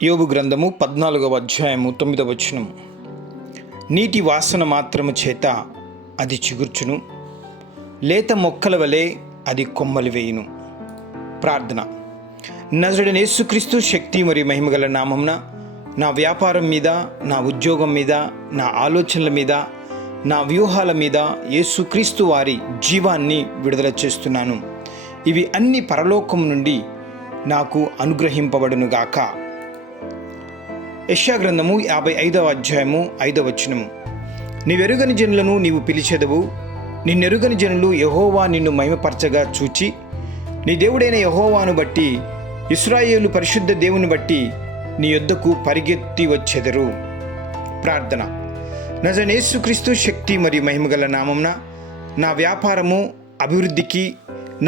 యోబు గ్రంథము 14వ అధ్యాయము 9వ వచనం. నీటి వాసన మాత్రము చేత అది చిగుర్చును, లేత మొక్కల వలె అది కొమ్మలు వేయును. ప్రార్థన. నజరుడైన యేసుక్రీస్తు శక్తి మరియు మహిమగల నామమున నా వ్యాపారం మీద, నా ఉద్యోగం మీద, నా ఆలోచనల మీద, నా వ్యూహాల మీద యేసుక్రీస్తు వారి జీవాన్ని విడుదల చేస్తున్నాను. ఇవి అన్ని పరలోకం నుండి నాకు అనుగ్రహింపబడునుగాక. యెషయా గ్రంథము 55వ అధ్యాయము 5వ వచనము. నీవెరుగని జనులను నీవు పిలిచెదవు, నిన్నెరుగని జనులు యెహోవా నిన్ను మహిమపరచగా చూచి, నీ దేవుడైన యెహోవాను బట్టి, ఇశ్రాయేలు పరిశుద్ధ దేవుని బట్టి నీ యొద్దకు పరిగెత్తి వచ్చెదరు. ప్రార్థన. నజరేయుడైన యేసుక్రీస్తు శక్తి మరియు మహిమగల నామమున నా వ్యాపారము అభివృద్ధికి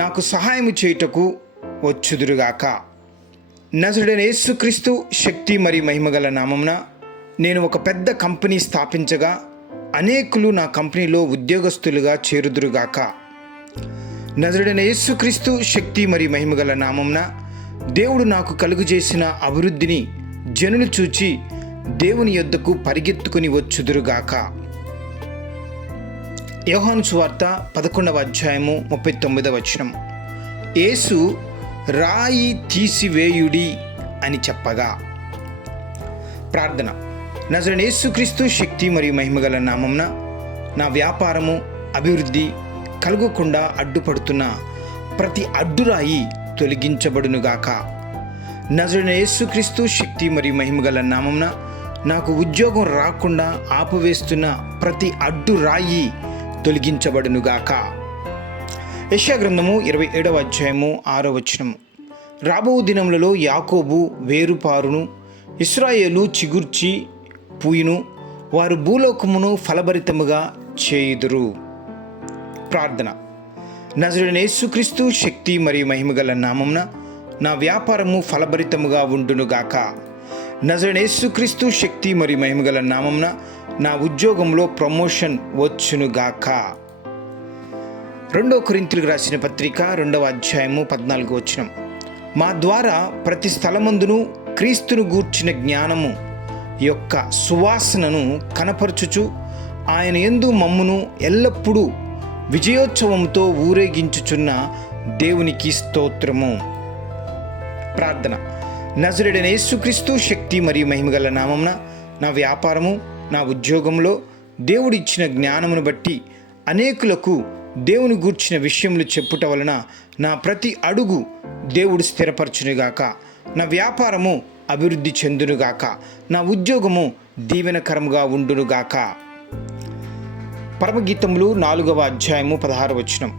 నాకు సహాయము చేయుటకు వచ్చుదురుగాక. నజరేయుడైన యేసుక్రీస్తు శక్తి మరియు మహిమగల నామమున నేను ఒక పెద్ద కంపెనీ స్థాపించగా అనేకులు నా కంపెనీలో ఉద్యోగస్తులుగా చేరుదురుగాక. నజరేయుడైన యేసుక్రీస్తు శక్తి మరియు మహిమగల నామమున దేవుడు నాకు కలుగజేసిన అభివృద్ధిని జనులు చూచి దేవుని యొద్దకు పరిగెత్తుకుని వచ్చుదురుగాక. యోహాను సువార్త 11వ అధ్యాయము 39వ వచనం. యేసు రాయి తీసివేయుడి అని చెప్పగా. ప్రార్థన. నజరేయుడైన యేసుక్రీస్తు శక్తి మరియు మహిమగల నామమున నా వ్యాపారము అభివృద్ధి కలుగకుండా అడ్డుపడుతున్న ప్రతి అడ్డురాయి తొలగించబడునుగాక. నజరేయుడైన యేసుక్రీస్తు శక్తి మరియు మహిమగల నామమున నాకు ఉద్యోగం రాకుండా ఆపివేస్తున్న ప్రతి అడ్డురాయి తొలగించబడునుగాక. యెషయా గ్రంథము 27వ అధ్యాయము 6వ వచనము. రాబో దినములలో యాకోబు వేరుపారును, ఇశ్రాయేలు చిగుర్చి పూయును, వారు భూలోకమును ఫలభరితముగా చేయుదురు. ప్రార్థన. నజరేయుడైన యేసుక్రీస్తు శక్తి మరియు మహిమగల నామమున నా వ్యాపారము ఫలభరితముగా ఉండునుగాక. నజరేయుడైన యేసుక్రీస్తు శక్తి మరియు మహిమగల నామమున నా ఉద్యోగంలో ప్రమోషన్ వచ్చునుగాక. 2 కొరింథీయులకు రాసిన పత్రిక 2వ అధ్యాయము 14వ వచనం. మా ద్వారా ప్రతి స్థలమందును క్రీస్తును గూర్చిన జ్ఞానము యొక్క సువాసనను కనపరచుచు ఆయన యందు మమ్మును ఎల్లప్పుడూ విజయోత్సవంతో ఊరేగించుచున్న దేవునికి స్తోత్రము. ప్రార్థన. నజరేయుడైన యేసుక్రీస్తు శక్తి మరియు మహిమగల నామమున నా వ్యాపారము, నా ఉద్యోగంలో దేవుడిచ్చిన జ్ఞానమును బట్టి అనేకులకు దేవుని గూర్చిన విషయములు చెప్పుట వలన నా ప్రతి అడుగు దేవుడు స్థిరపరచునుగాక. నా వ్యాపారము అభివృద్ధి చెందునుగాక. నా ఉద్యోగము దీవెనకరముగా ఉండునుగాక. పరమగీతములు 4వ అధ్యాయము 16వ వచనం.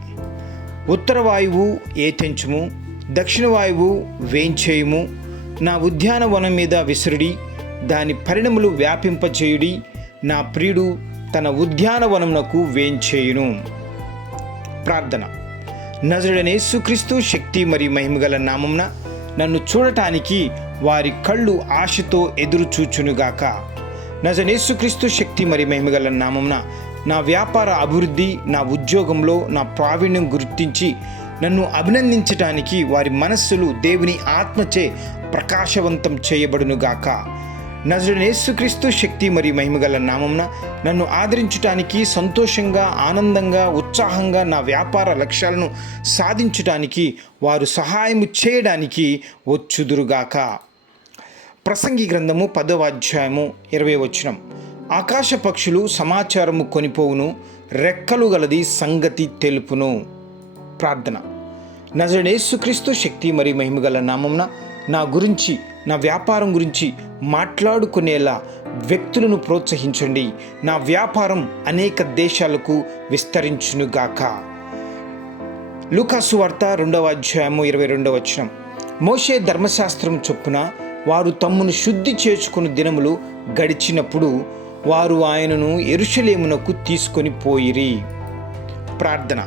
ఉత్తర వాయువు ఏతెంచుము, దక్షిణ వాయువు వేంచేయుము, నా ఉద్యానవనం మీద విసురుడి, దాని పరిణములు వ్యాపింపచేయుడి, నా ప్రియుడు తన ఉద్యానవనమునకు వేంచేయును. ప్రార్థన. నజరేయుడైన యేసుక్రీస్తు శక్తి మరియు మహిమగల నామమున నన్ను చూడటానికి వారి కళ్ళు ఆశతో ఎదురు చూచునుగాక. నజరేయుడైన యేసుక్రీస్తు శక్తి మరియు మహిమగల నామమున నా వ్యాపార అభివృద్ధి, నా ఉద్యోగంలో నా ప్రావీణ్యం గుర్తించి నన్ను అభినందించటానికి వారి మనస్సులు దేవుని ఆత్మచే ప్రకాశవంతం చేయబడునుగాక. నజరేయుడైన యేసుక్రీస్తు శక్తి మరియు మహిమగల నామమున నన్ను ఆదరించటానికి, సంతోషంగా, ఆనందంగా, ఉత్సాహంగా నా వ్యాపార లక్ష్యాలను సాధించటానికి వారు సహాయము చేయడానికి వచ్చుదురుగాక. ప్రసంగి గ్రంథము 10వ అధ్యాయము 20వ వచనం. ఆకాశ పక్షులు సమాచారము కొనిపోవును, రెక్కలు గలది సంగతి తెలుపును. ప్రార్థన. నజరేయుడైన యేసుక్రీస్తు శక్తి మరియు మహిమగల నామమున నా గురించి, నా వ్యాపారం గురించి మాట్లాడుకునేలా వ్యక్తులను ప్రోత్సహించండి. నా వ్యాపారం అనేక దేశాలకు విస్తరించునుగాక. లూకా సువార్త 2వ అధ్యాయము 22వ వచనం. మోషే ధర్మశాస్త్రం చొప్పున వారు తమ్మును శుద్ధి చేసుకుని దినములు గడిచినప్పుడు వారు ఆయనను యెరూషలేమునకు తీసుకొని పోయిరి. ప్రార్థన.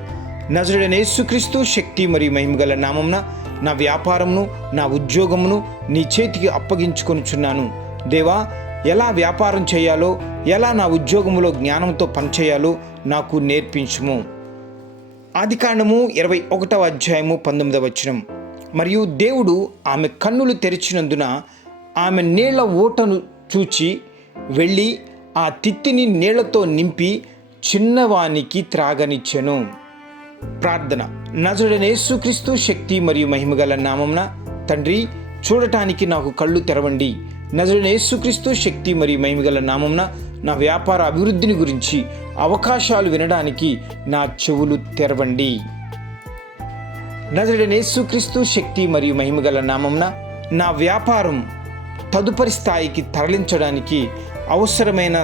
నజరేయుడైన యేసుక్రీస్తు శక్తి మరియు మహిమగల నామమున నా వ్యాపారమును, నా ఉద్యోగమును నీ చేతికి అప్పగించుకొనుచున్నాను. దేవా, ఎలా వ్యాపారం చేయాలో, ఎలా నా ఉద్యోగములో జ్ఞానంతో పనిచేయాలో నాకు నేర్పించుము. ఆదికాండము 21వ అధ్యాయము 19వ వచనం. మరియు దేవుడు ఆమె కన్నులు తెరిచినందున ఆమె నీళ్ల ఊటను చూచి వెళ్ళి ఆ తిత్తిని నీళ్లతో నింపి చిన్నవానికి త్రాగనిచ్చెను. ప్రార్థన. నజరుడైన యేసుక్రీస్తు శక్తి మరియు మహిమగల నామమున తండ్రి, చూడటానికి నాకు కళ్ళు తెరవండి. నజరుడైన యేసుక్రీస్తు శక్తి మరియు మహిమగల నామమున నా వ్యాపార అభివృద్ధిని గురించి అవకాశాలు వినడానికి నా చెవులు తెరవండి. నజరుడైన యేసుక్రీస్తు శక్తి మరియు మహిమగల నామమున నా వ్యాపారం తదుపరి స్థాయికి తరలించడానికి అవసరమైన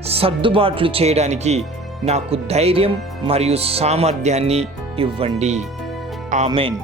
సర్దుబాట్లు చేయడానికి నాకు ధైర్యం మరియు సామర్థ్యాన్ని ఇవ్వండి. ఆమెన్.